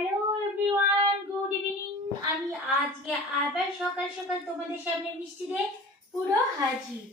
Hello everyone good evening আমি আজকে আবার সকাল সকাল তোমাদের সামনে মিষ্টি দিয়ে পুরো হাজির।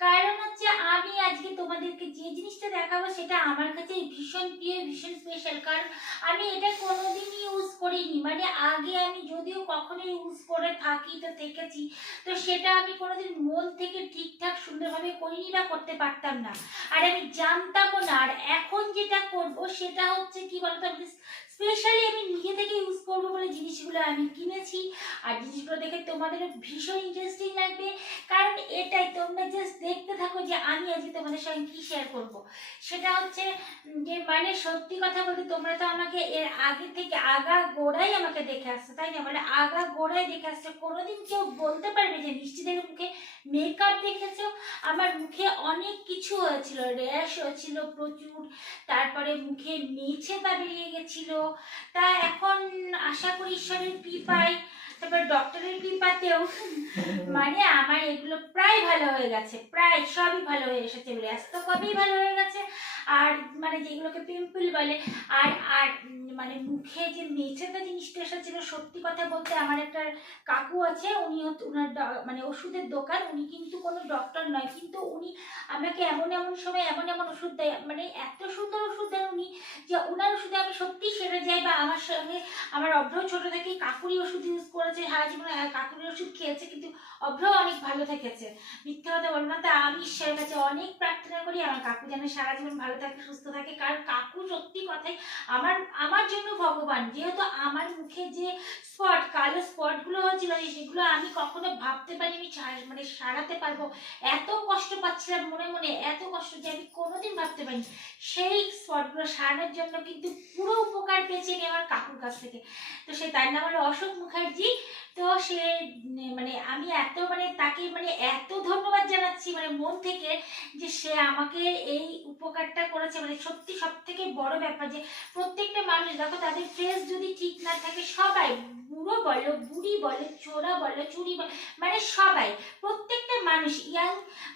কারণ হচ্ছে আমি আজকে তোমাদেরকে যে জিনিসটা দেখাবো সেটা আমার কাছে ভীষণ প্রিয়, ভীষণ স্পেশাল কারণ আমি এটা কোনোদিনই ইউজ করিনি। মানে আগে আমি যদিও কখনো ইউজ করে থাকি তো থেকেছি তো সেটা আমি কোনোদিন মন থেকে ঠিকঠাক সুন্দরভাবে করিনি বা করতে পারতাম না। আর আমি জানতামও না, আর এখন যেটা করব সেটা হচ্ছে কি বলতো, আমি স্পেশালি আমি নিজে থেকে ইউজ করব বলে জিনিসগুলো আমি কিনেছি। আর জিনিসগুলো দেখে তোমাদের ভীষণ ইন্টারেস্টিং লাগবে। কারণ এটাই তোমরা জাস্ট দেখতে থাকো যে আমি আজকে তোমাদের সঙ্গে কি শেয়ার করব। সেটা হচ্ছে যে মানে সত্যি কথা বলতে তোমরা তো আমাকে এর আগে থেকে আগা গোড়াই আমাকে দেখে আসছো, তাই না? মানে আগা গোড়াই দেখে আসছো। কোনোদিন কেউ বলতে পারবে যে মিষ্টিদের মুখে মেকআপ দেখেছ? আমার মুখে অনেক কিছু হয়েছিল র্যাশ হয়েছিল প্রচুর, তারপরে মুখে মেছে তা বেরিয়ে গেছিল। তা এখন আশা করি ঈশ্বরের কৃপায় তারপর ডক্টরের কৃপাতেও মানে আমার এগুলো প্রায় ভালো হয়ে গেছে, প্রায় সবই ভালো হয়ে এসেছে র্যাশ তো কবেই ভালো হয়ে গেছে, আর মানে যেগুলোকে পিম্পল বলে, আর আর মানে মুখে যে মেছেতা জিনিসটা এসেছিল, সত্যি কথা বলতে আমার একটা কাকু আছে, উনি ওনার মানে ওষুধের দোকান, উনি কিন্তু কোনো ডক্টর নয়, কিন্তু উনি আমাকে এমন এমন সময় এমন এমন ওষুধ দেয় মানে এত সুন্দর ওষুধ দেন উনি, যে ওনার ওষুধে আমি সত্যিই সেরে যাই, বা আমার সঙ্গে আমার অভ্র ছোট থেকেই কাকুরি ওষুধ ইউজ করেছে সারা জীবনে কাকুরি ওষুধ খেয়েছে, কিন্তু অভ্র অনেক ভালো থেকেছে। মিথ্যা কথা বলব না, তা আমি ঈশ্বরের কাছে অনেক প্রার্থনা করি, আমার কাকু যেন সারা জীবন ভালো থাকে, সুস্থ থাকে। কারণ কাকু সত্যি কথাই আমার আমার জন্য ভগবান। যেহেতু আমার মুখে যে স্পট কালো স্পটগুলো হয়েছিল সেগুলো আমি কখনো ভাবতে পারিনি মানে সারাতে পারব। এত কষ্ট পাচ্ছিলাম মনে মনে, এত কষ্ট যে আমি কোনোদিন ভাবতে পারিনি। সেই স্পটগুলো সারানোর জন্য কিন্তু পুরো উপকার পেয়েছি আমি আমার কাকুর কাছ থেকে। তো সে তার নাম হলো অশোক মুখার্জি। তো সে মানে আমি এত মানে তাকে মানে এত ধন্যবাদ জানাচ্ছি মানে মন থেকে যে সে আমাকে এই উপকারটা করেছে। মানে সত্যি সব থেকে বড় ব্যাপার যে প্রত্যেকটা মানুষ, দেখো তাদের ফেস যদি ঠিক না থাকে, সবাই, বুড়ো বলো, বুড়ি বলো, চোরা বলো, চুরি বলো মানে সবাই, প্রত্যেকটা মানুষ, ইয়াং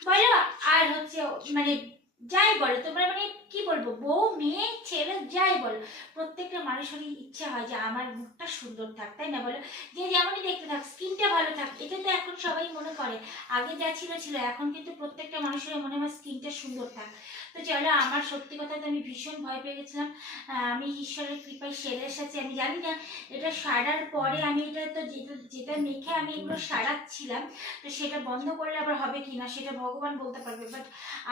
বলো, আর হচ্ছে মানে যাই বলো, তোমরা মানে কি বলব, বউ, মেয়ে, ছেলে, যাই বলো, প্রত্যেকটা মানুষেরই ইচ্ছা হয় যে আমার মুখটা সুন্দর থাক, তাই না বলো? যে যেমনই দেখতে থাক, স্কিনটা ভালো থাক, এটা তো এখন সবাই মনে করে। আগে যা ছিল ছিল, এখন কিন্তু প্রত্যেকটা মানুষের মনে হয় স্কিনটা সুন্দর থাক। তো চলো, আমার সত্যি কথা তো আমি ভীষণ ভয় পেয়ে গেছিলাম। আমি ঈশ্বরের কৃপায় সেরে এসেছি, আমি জানি না, এটা সারার পরে আমি এটা তো যেটা যেটা মেখে আমি এগুলো সারাচ্ছিলাম, তো সেটা বন্ধ করলে আবার হবে কি না, সেটা ভগবান বলতে পারবে। বাট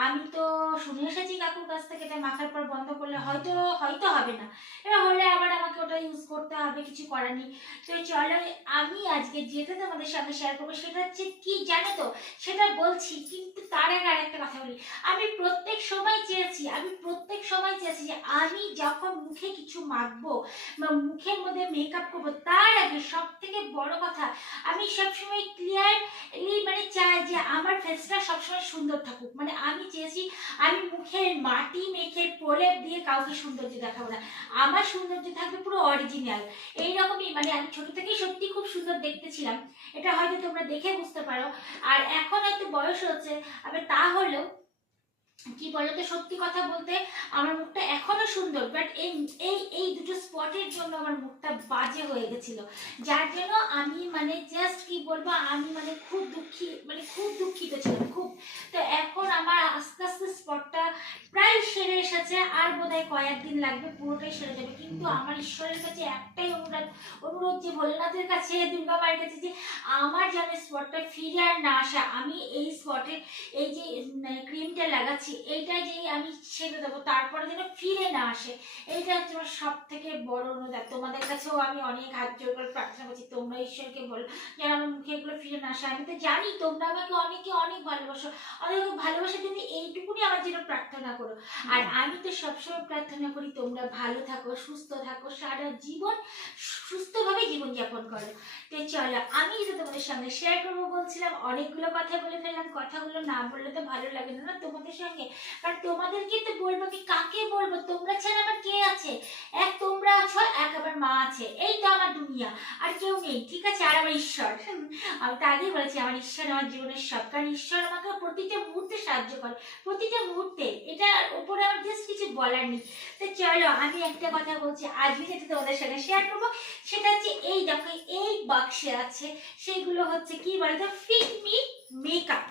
আমি তো শুনে এসেছি কাকুর কাছ থেকে এটা মাখার পর বন্ধ করলে হয়তো হয়তো হবে না। এবার হলে আবার আমাকে ওটা ইউজ করতে হবে, কিছু করার নেই। তো চলো, আমি আজকে যেটা তোমাদের সামনে শেয়ার করব সেটা হচ্ছে, কি জানো তো? সেটা বলছি, কিন্তু তার আগে আরেকটা কথা বলি। আমি প্রত্যেক সময় চেয়েছি, আমি প্রত্যেক সময় চেয়েছি যে আমি যখন মুখে কিছু মাখবো বা মুখের মধ্যে মেকআপ করব, তার আগে সব থেকে বড় কথা, আমি সবসময় ক্লিয়ার মানে চাই যে আমার ফেসটা সবসময় সুন্দর থাকুক। মানে আমি চেয়েছি আমি মুখে, মাটি মেখে, প্রলেপ দিয়ে কাউকে সৌন্দর্য দেখাবো না। আমার সৌন্দর্য থাকবে পুরো অরিজিনাল এইরকমই মানে আমি ছোট থেকেই সত্যি খুব সুন্দর দেখতেছিলাম। এটা হয়তো তোমরা দেখে বুঝতে পারো। আর এখন হয়তো বয়স হচ্ছে, আবার তা হলেও, কি বলতো, সত্যি কথা বলতে, আমার মুখটা এখনও সুন্দর বাট এই এই এই দুটো স্পটের জন্য আমার মুখটা বাজে হয়ে গেছিল। যার জন্য আমি মানে জাস্ট কি বলব, আমি মানে খুব দুঃখী মানে খুব দুঃখিত ছিলাম, খুব তো এখন আমার আস্তে আস্তে স্পটটা প্রায় এসেছে আর বোধহয় কয়েকদিন লাগবে পুরোটাই সেরে যাবে। কিন্তু আমার ঈশ্বরের কাছে একটাই অনুরোধ অনুরোধ যে ভোলেনাথের কাছে দুর্গা মায়ের কাছে যে আমার যেন স্পটটা ফিরে আর না আসা আমি এই স্পটের এই যে ক্রিমটা লাগাচ্ছি এইটা যেই আমি ছেড়ে দেবো তারপরে যেন ফিরে না আসে এইটা হচ্ছে আমার সব থেকে বড় অনুরোধ। আর তোমাদের কাছেও আমি অনেক হাত জোর করে প্রার্থনা করছি তোমরা ঈশ্বরকে বলো যেন আমার মুখে এগুলো ফিরে না আসে। আমি তো জানি তোমরা আমাকে অনেকে অনেক ভালোবাসো অনেক ভালোবাসা কিন্তু এইটুকুনি আমার জন্য প্রার্থনা করো। আর আমি তো সবসময় প্রার্থনা করি তোমরা ভালো থাকো, সুস্থ থাকো, সারা জীবন সুস্থভাবে জীবনযাপন করো। তো চলো, আমি যেটা তোমাদের সঙ্গে শেয়ার করব বলছিলাম, অনেকগুলো কথা বলে ফেললাম, কথাগুলো না বললে তো ভালো লাগে না তোমাদের সঙ্গে? কারণ তোমাদেরকে তো বলব কি কাকে বলব? তোমরা ছাড়া আমার কে আছে? এক তোমরা আছো মা আছে, এই তো আমার দুনিয়া। আর কেউ নেই, ঠিক আছে? আর আমার ঈশ্বর আমি তো আগেই বলেছি, আমার ঈশ্বর আমার জীবনের সব। কারণ ঈশ্বর আমাকে প্রতিটা মুহূর্তে সাহায্য করে, প্রতিটা মুহূর্তে। এটার উপরে আমার জাস্ট কিছু বলার নেই। তো চলো, আমি একটা কথা বলছি আজকে যেটা তোমাদের সঙ্গে শেয়ার করব, সেটা হচ্ছে এই দেখো, এই বাক্সে আছে, সেগুলো হচ্ছে কি বলতো? ফিটমি মেকআপ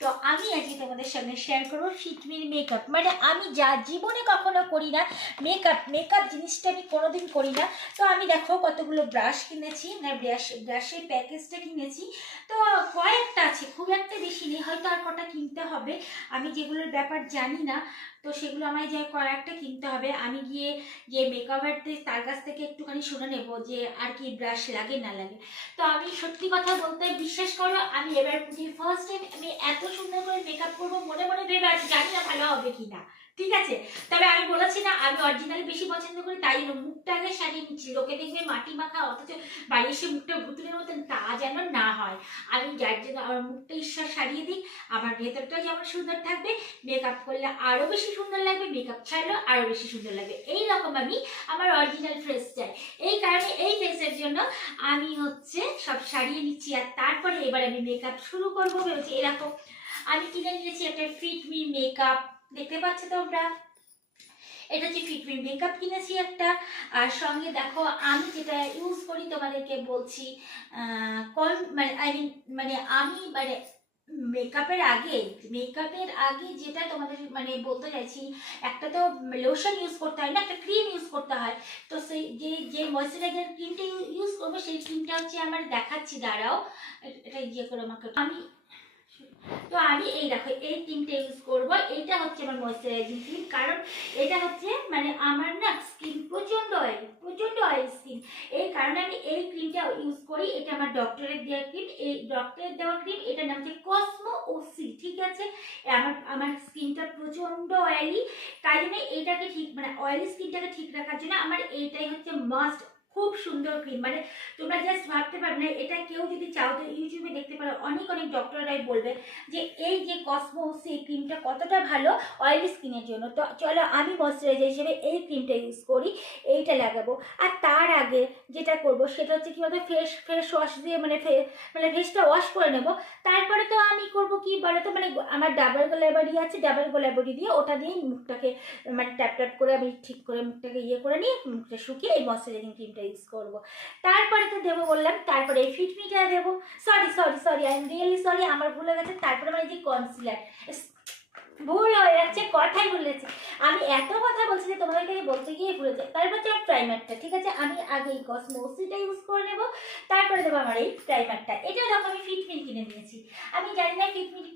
তো আমি আজকে তোমাদের সামনে শেয়ার করব ফিটমির মেকআপ মানে আমি যা জীবনে কখনো করি না মেকআপ মেকআপ জিনিসটা আমি কোনোদিন করি না। তো আমি দেখো কতগুলো ব্রাশ কিনেছি মানে ব্রাশ ব্রাশের প্যাকেজটা কিনেছি। তো কয়েকটা আছে, খুব একটা বেশি নেই, হয়তো আর কটা কিনতে হবে। আমি যেগুলোর ব্যাপার জানি না। তো সেগুলো আমায় যে কয়েকটা কিনতে হবে, আমি গিয়ে যে মেকআপ আর্টিস্ট তার কাছ থেকে একটুখানি শুনে নেব যে আর কি ব্রাশ লাগে না লাগে। তো আমি সত্যি কথা বলতে বিশ্বাস করো, আমি এবার ফার্স্ট টাইম আমি এত সুন্দর করে মেকআপ করব, মনে মনে ভেবে আছি, জানি না ভালো হবে কি না ঠিক আছে? তবে আমি বলেছি না, আমি অরিজিনাল বেশি পছন্দ করি, তাই জন্য মুখটা আগে সারিয়ে নিচ্ছি। লোকে দেখবে মাটি মাখা, অথচ বাড়ি এসে মুখটা ভুতুরের মতন তা যেন না হয়। আমি যার জন্য আমার মুখটা ঈশ্বর সারিয়ে দিই আমার ভেতরটাও যেমন সুন্দর থাকবে মেকআপ করলে আরও বেশি সুন্দর লাগবে মেকআপ ছাড়লেও আরও বেশি সুন্দর লাগবে। এই রকম আমি আমার অরিজিনাল ফ্রেস চাই। এই কারণে এই ফ্রেসের জন্য আমি হচ্ছে সব সারিয়ে নিচ্ছি, আর তারপরে এবার আমি মেকআপ শুরু করব ভেবেছি। এরকম আমি কিনে নিয়েছি একটা ফিট মি মেকআপ দেখতে পাচ্ছ তোমরা? এটা হচ্ছে ফিটমি মেকআপ কিনেছি একটা। আর সঙ্গে দেখো, আমি যেটা ইউজ করি তোমাদেরকে বলছি কল মানে আই মিন মানে আমি মানে মেকআপের আগে মেকআপের আগে যেটা তোমাদের মানে বলতে চাইছি, একটা তো লোশন ইউজ করতে হয় না, একটা ক্রিম ইউজ করতে হয়। তো সেই, যে যে ময়শ্চারাইজার ক্রিমটা ইউজ করব, সেই ক্রিমটা হচ্ছে আমার দেখাচ্ছি, দাঁড়াও। এটা ইয়ে করে আমাকে। আমি তো আমি এই দেখো, এই ক্রিমটা ইউজ করব। এইটা হচ্ছে আমার ময়শ্চারাইজিং ক্রিম কারণ এটা হচ্ছে মানে আমার না স্কিন প্রচণ্ড অয়েল প্রচণ্ড অয়েল স্কিন এই কারণে আমি এই ক্রিমটা ইউজ করি, এটা আমার ডক্টরের দেওয়া ক্রিম এই ডক্টরের দেওয়া ক্রিম এটার নাম হচ্ছে কসমো ওসি ঠিক আছে? আমার আমার স্কিনটা প্রচণ্ড অয়েলি তাই জন্য এইটাকে ঠিক মানে অয়েলি স্কিনটাকে ঠিক রাখার জন্য আমার এইটাই হচ্ছে মাস্ট খুব সুন্দর ক্রিম মানে তোমরা জাস্ট ভাবতে পারবে না, এটা কেউ যদি চাও তো ইউটিউবে দেখতে পারো, অনেক অনেক ডক্টররাই বলবে যে, এই যে কসমো সেই ক্রিমটা কতটা ভালো অয়েলি স্কিনের জন্য। তো চলো আমি ময়শ্চারাইজার হিসেবে এই ক্রিমটা ইউজ করি, এইটা লাগাবো। আর তার আগে যেটা করব, সেটা হচ্ছে কী বলতো ফেস ফেস ওয়াশ দিয়ে মানে মানে ফেসটা ওয়াশ করে নেব। তারপরে তো আমি করব কি বলো তো মানে আমার ডাবল গোলাবারি আছে ডাবল গোলাবারি দিয়ে ওটা দিয়ে মুখটাকে মানে ট্যাপ ট্যাপ করে আমি ঠিক করে মুখটাকে ইয়ে করে নিয়ে মুখটা শুকিয়ে এই ময়শ্চারাইজিং ক্রিমটা ইউজ করব। তারপরে তো দেবো বললাম, তারপরে এই ফিটমিটা দেবো। Sorry sorry sorry I am really sorry আমার ভুলে গেছে। তারপরে মানে যে কনসিলার ভুল হয়ে যাচ্ছে, কথাই ভুলেছি আমি এত কথা বলছি যে তোমাদেরকে বলতে গিয়ে ভুলে যাই। তারপর হচ্ছে প্রাইমারটা ঠিক আছে? আমি আগে এই কসমোসিটা ইউজ করে নেব, তারপরে দেবো আমার এই প্রাইমারটা এটাও দেখো আমি ফিটমিন কিনে নিয়েছি। আমি জানি না ফিটমিন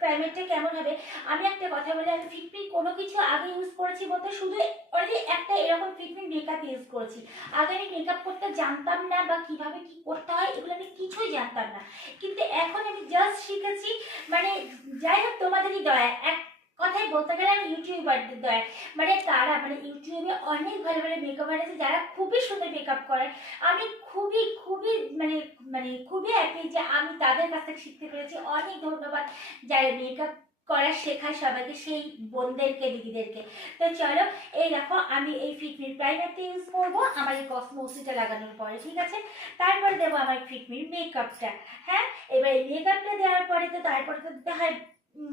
প্রাইমারটা কেমন হবে? আমি একটা কথা বলি, আমি ফিটমিন কোনো কিছু আগে ইউজ করেছি বলতে শুধু অলরেডি একটা এরকম ফিটমিন মেকআপ ইউজ করেছি। আগে আমি মেকআপ করতে জানতাম না বা কীভাবে কি করতে হয়, এগুলো আমি কিছুই জানতাম না। কিন্তু এখন আমি জাস্ট শিখেছি মানে যাই হোক তোমাদেরই দয়া, এক কথাই বলতে গেলে আমি ইউটিউবারদের দয়া মানে তারা মানে ইউটিউবে অনেক ভালো ভালো মেকআপ আছে যারা খুবই সুন্দর মেকআপ করে। আমি খুবই খুবই মানে মানে খুবই হ্যাপি যে আমি তাদের কাছ থেকে শিখতে পেরেছি। অনেক ধন্যবাদ যারা মেকআপ করা শেখায় সবাইকে, সেই বোনদেরকে, দিদিদেরকে। তো চলো, এই দেখো, আমি এই ফিটমির প্রাইমারটা ইউজ করব। আমার এই কসমোসিটা লাগানোর পরে, ঠিক আছে? তারপরে দেবো আমার ফিটমির মেকআপটা হ্যাঁ? এবার এই মেকআপটা দেওয়ার পরে তো, তারপরে তো দিতে হয়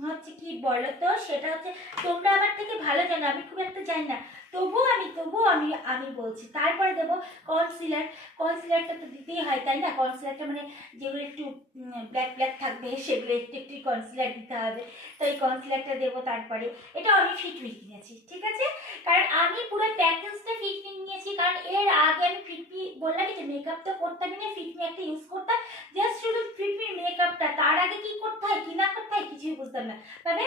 হচ্ছে কি বলো তো? সেটা হচ্ছে তোমরা আমার থেকে ভালো জানো, আমি খুব একটা জানি না। তবুও আমি তবুও আমি আমি বলছি। তারপরে দেবো কনসিলার কনসিলারটা তো দিতেই হয়, তাই না? কনসিলারটা মানে যেগুলো একটু ব্ল্যাক ব্ল্যাক থাকবে, সেগুলো একটু একটু কনসিলার দিতে হবে। তো এই কনসিলারটা দেবো তারপরে। এটা আমি ফিটমি কিনেছি ঠিক আছে? কারণ আমি পুরো প্যাকেজটা ফিটমি নিয়েছি, কারণ এর আগে আমি ফিটমি বললাম যে মেকআপ তো করতামই না ফিটমি একটা ইউজ করতাম। জাস্ট শুধু ফিটমির মেকআপটা তার আগে কি করতে হয় কি না করতে হয় কিছুই বুঝতাম না। তবে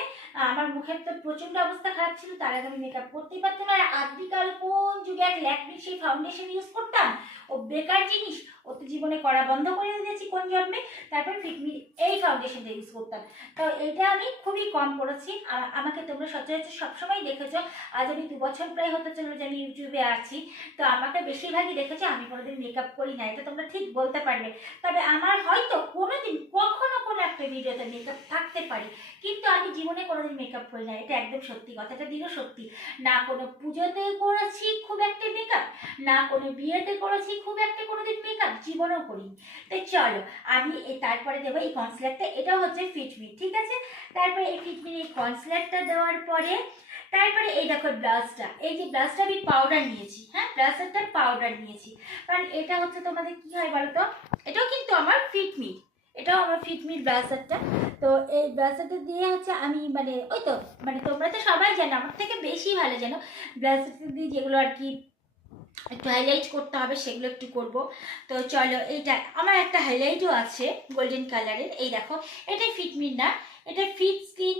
আমার মুখের তো প্রচণ্ড অবস্থা খারাপ ছিল, তার আগে আমি মেকআপ করতেই পারতাম আর আদিকাল কোন যুগে এক ল্যাকমির সেই ফাউন্ডেশন ইউজ করতাম? ও বেকার জিনিস, ও তো জীবনে করা বন্ধ করে দিয়েছি কোন জন্মে, তারপর ফিটমি এই ফাউন্ডেশনটা ইউজ করতাম। তো এটা আমি খুবই কম করেছি আমাকে তোমরা সচরাচর সবসময় দেখেছ, আজ আমি দু বছর প্রায় হতে চলো যে আমি ইউটিউবে আছি, তো আমাকে বেশিরভাগই দেখেছ, আমি কোনোদিন মেকআপ করি না এটা তোমরা ঠিক বলতে পারবে। তবে আমার হয়তো কোনোদিন কখনো কোনো একটা ভিডিওতে মেকআপ থাকতে পারে। কিন্তু আমি জীবনে কোনোদিন মেকআপ করি না, এটা একদম সত্যি, কথাটা দিল সত্যি। না কোনো পুজোতে করেছি খুব একটা মেকআপ না কোনো বিয়েতে করেছি খুব একটা কোনোদিন মেকআপ জীবনেও করি তাই চলো, আমি তারপরে দেবো এই কনসিলারটা এটাও হচ্ছে ফিটমি ঠিক আছে? তারপরে এই ফিটমির এই কনসিলারটা দেওয়ার পরে, তারপরে এই দেখো ব্লাউজটা এই যে ব্লাউজটা আমি পাউডার নিয়েছি হ্যাঁ? ব্লাউজারটা পাউডার নিয়েছি। কারণ এটা হচ্ছে তোমাদের কি হয় বলো তো এটাও কিন্তু আমার ফিটমি এটাও আমার ফিটমির ব্লাউজারটা তো এই ব্লাউজারটা দিয়ে হচ্ছে আমি মানে ওই তো মানে তোমরা তো সবাই জানো, আমার থেকে বেশি ভালো জানো। ব্লাউজারটা দিয়ে যেগুলো আর কি একটু হাইলাইট করতে হবে, সেগুলো একটু করব। তো চলো, এইটা, আমার একটা হাইলাইটও আছে গোল্ডেন কালারের এই দেখো এটা ফিটমির না, এটা ফিট স্কিন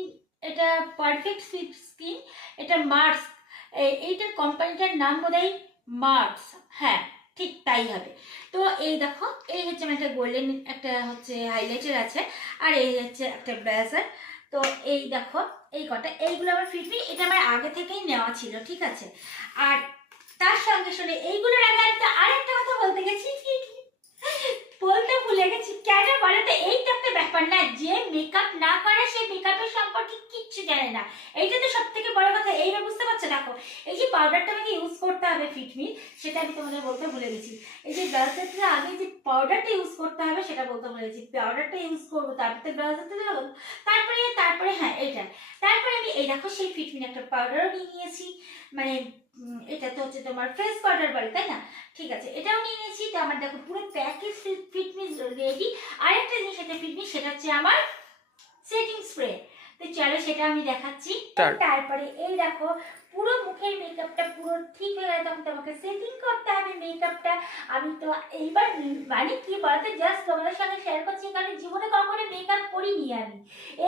এটা পারফেক্ট ফিট স্কিন এটা মার্স এইটার কোম্পানিটার নাম বোধহয় মার্স হ্যাঁ। ঠিক তাই হবে। তো এই দেখো, এই হচ্ছে আমার একটা গোল্ডেন একটা হচ্ছে হাইলাইটার আছে, আর এই হচ্ছে একটা ব্লেজার তো এই দেখো, এই কটা, এইগুলো আমার ফিটমি এটা আমার আগে থেকেই নেওয়া ছিল, ঠিক আছে? আর তার সঙ্গে সঙ্গে এইগুলোর আগে একটা আরেকটা কথা বলতে গেছি, কি? বলতে ভুলে গেছি, কেন বলো তো এই তো একটা ব্যাপার না, যে মেকআপ না করে, সে মেকআপের সম্পর্কে কিচ্ছু জানে না। এইটা তো সব থেকে বড় কথা এইবার বুঝতে পারছ দেখো, এই যে পাউডারটা আমাকে ইউজ করতে হবে ফিটমি সেটা আমি তোমাদের বলতে ভুলে গেছি। এই যে ব্রাউজারটা আগে যে পাউডারটা ইউজ করতে হবে, সেটা বলতে ভুলে গেছি। পাউডারটা ইউজ করব, তারপরে ব্রাউজারটা দেবো তারপরে তারপরে হ্যাঁ এইটা। তারপরে আমি, এই দেখো, সেই ফিটমিন একটা পাউডারও নিয়ে নিয়েছি। মানে এটা তো হচ্ছে তোমার ফেস পাউডার বলে, তাই না? ঠিক আছে, এটাও নিয়ে নিয়েছি। তো আমার দেখো, পুরো প্যাকেজ ফিটমিস রেডি আরেকটা জিনিস, এটা ফিটমিস সেটা হচ্ছে আমার সেটিং স্প্রে তো চলো সেটা আমি দেখাচ্ছি। তারপরে এই দেখো পুরো মুখের মেকআপটা পুরো ঠিক হয়ে গেছে তখন তোমাকে সেটিং করতে হবে মেকআপটা আমি তো এইবার মানে কি বলতে জাস্ট তোমাদের সঙ্গে শেয়ার করছি কারণ জীবনে কখনো মেকআপ করিনি আমি।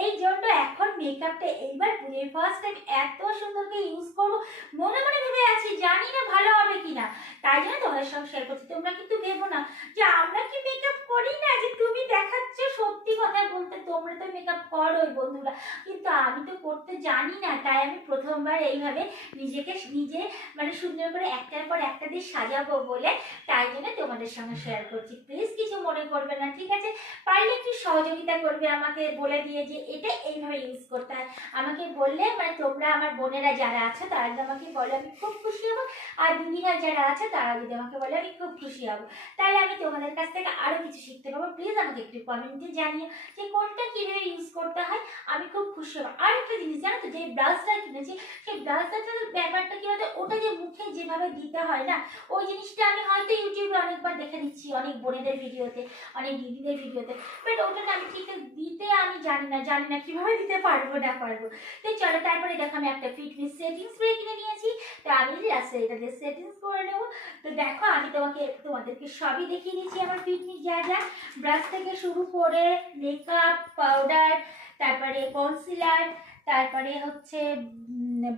এই জন্য এখন মেকআপটা এইবার পুজোয় ফার্স্ট টাইম এত সুন্দর করে ইউজ করব, মনে মনে ভেবে আছি, জানি না ভালো হবে কিনা। তাই জন্য তোমাদের সঙ্গে শেয়ার করছি, তোমরা কিন্তু ভেবো না যে আমরা কি মেকআপ করি না, যে তুমি দেখাচ্ছ সত্যি কথা বলতে, তোমরা তো মেকআপ করোই বন্ধুরা। কিন্তু আমি তো করতে জানি না, তাই আমি প্রথমবার এইভাবে নিজেকে নিজে মানে সুন্দর করে একটার পর একটা দিয়ে সাজাবো বলে তাই জন্য তোমাদের সঙ্গে শেয়ার করছি। প্লিজ কিছু মনে করবে না, ঠিক আছে? পারলে একটু সহযোগিতা করবে আমাকে, বলে দিয়ে যে এটা এইভাবে ইউজ করতে হয়। আমাকে বললে মানে তোমরা আমার বোনেরা যারা আছে, তারা যদি আমাকে বলে আমি খুব খুশি হব, আর দিদিরা যারা আছে, তারা যদি আমাকে বলে আমি খুব খুশি হব। তাহলে আমি তোমাদের কাছ থেকে আরও কিছু শিখতে পারব। প্লিজ আমাকে একটু কমেন্টে জানিও যে কোনটা কীভাবে ইউজ করতে হয়, আমি খুব খুশি হব। আর একটা জিনিস জানো তো, যে ব্লাউজটা কিনেছি, সেই ব্লাউজটার ব্যাপারটা কি ওটা যে মুখে যেভাবে দিতে হয় না, ওই জিনিসটা আমি হয়তো ইউটিউবে অনেকবার দেখে নিচ্ছি, অনেক বোনেদের ভিডিওতে, অনেক দিদিদের ভিডিওতে। বাট ওটাকে আমি ঠিক দিতে আমি জানি না জানি না কীভাবে দিতে পারব, না পারব। তো চলো তারপরে দেখো আমি একটা ফিটনেস সেটিংস স্প্রে কিনে নিয়েছি। তো আমি লাস্টে এটা দিয়ে সেটিংস করে নেব। তো দেখো আমি তোমাকে, তোমাদেরকে সবই দেখিয়ে দিচ্ছি আমার ফিটনেস যা যা। ব্রাশ থেকে শুরু করে মেকআপ পাউডার তারপরে কনসিলার তারপরে হচ্ছে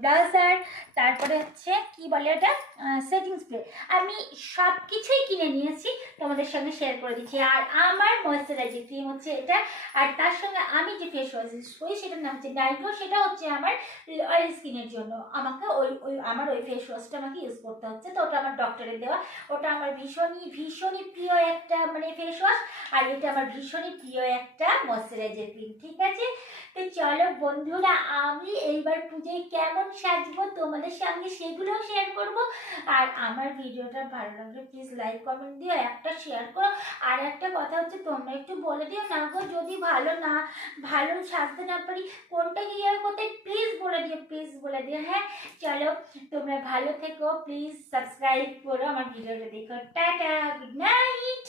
ব্লাউজার তারপরে হচ্ছে কি বলে ওটা? সেটিং স্প্রে আমি সব কিছুই কিনে নিয়েছি, তোমাদের সঙ্গে শেয়ার করে দিচ্ছি। আর আমার ময়শ্চারাইজার ক্রিম হচ্ছে এটা, আর তার সঙ্গে আমি যে ফেস ওয়াশ ইউজ করি, সেটার নাম হচ্ছে নাইট্রো সেটা হচ্ছে আমার অয়েল স্কিনের জন্য। আমাকে ওই ওই, আমার ওই ফেস ওয়াশটা আমাকে ইউজ করতে হচ্ছে। তো ওটা আমার ডক্টরের দেওয়া। ওটা আমার ভীষণই ভীষণই প্রিয় একটা মানে ফেস ওয়াশ আর এটা আমার ভীষণই প্রিয় একটা ময়শ্চারাইজার ক্রিম ঠিক আছে? তো চলো বন্ধুরা, আমি এইবার পুজোয় কেমন সাজবো তোমাদের সঙ্গে সেগুলোও শেয়ার করব। আর আমার ভিডিওটা ভালো লাগলে প্লিজ লাইক কমেন্ট দিও, একটা শেয়ার করো। আর একটা কথা হচ্ছে, তোমরা একটু বলে দিও না গো, যদি ভালো না, ভালো সাজতে না পারি, কোনটা গিয়ে করতে? প্লিজ বলে দিও প্লিজ বলে দিও হ্যাঁ? চলো, তোমরা ভালো থেকো প্লিজ সাবস্ক্রাইব করো আমার ভিডিওটা দেখো। Tata good night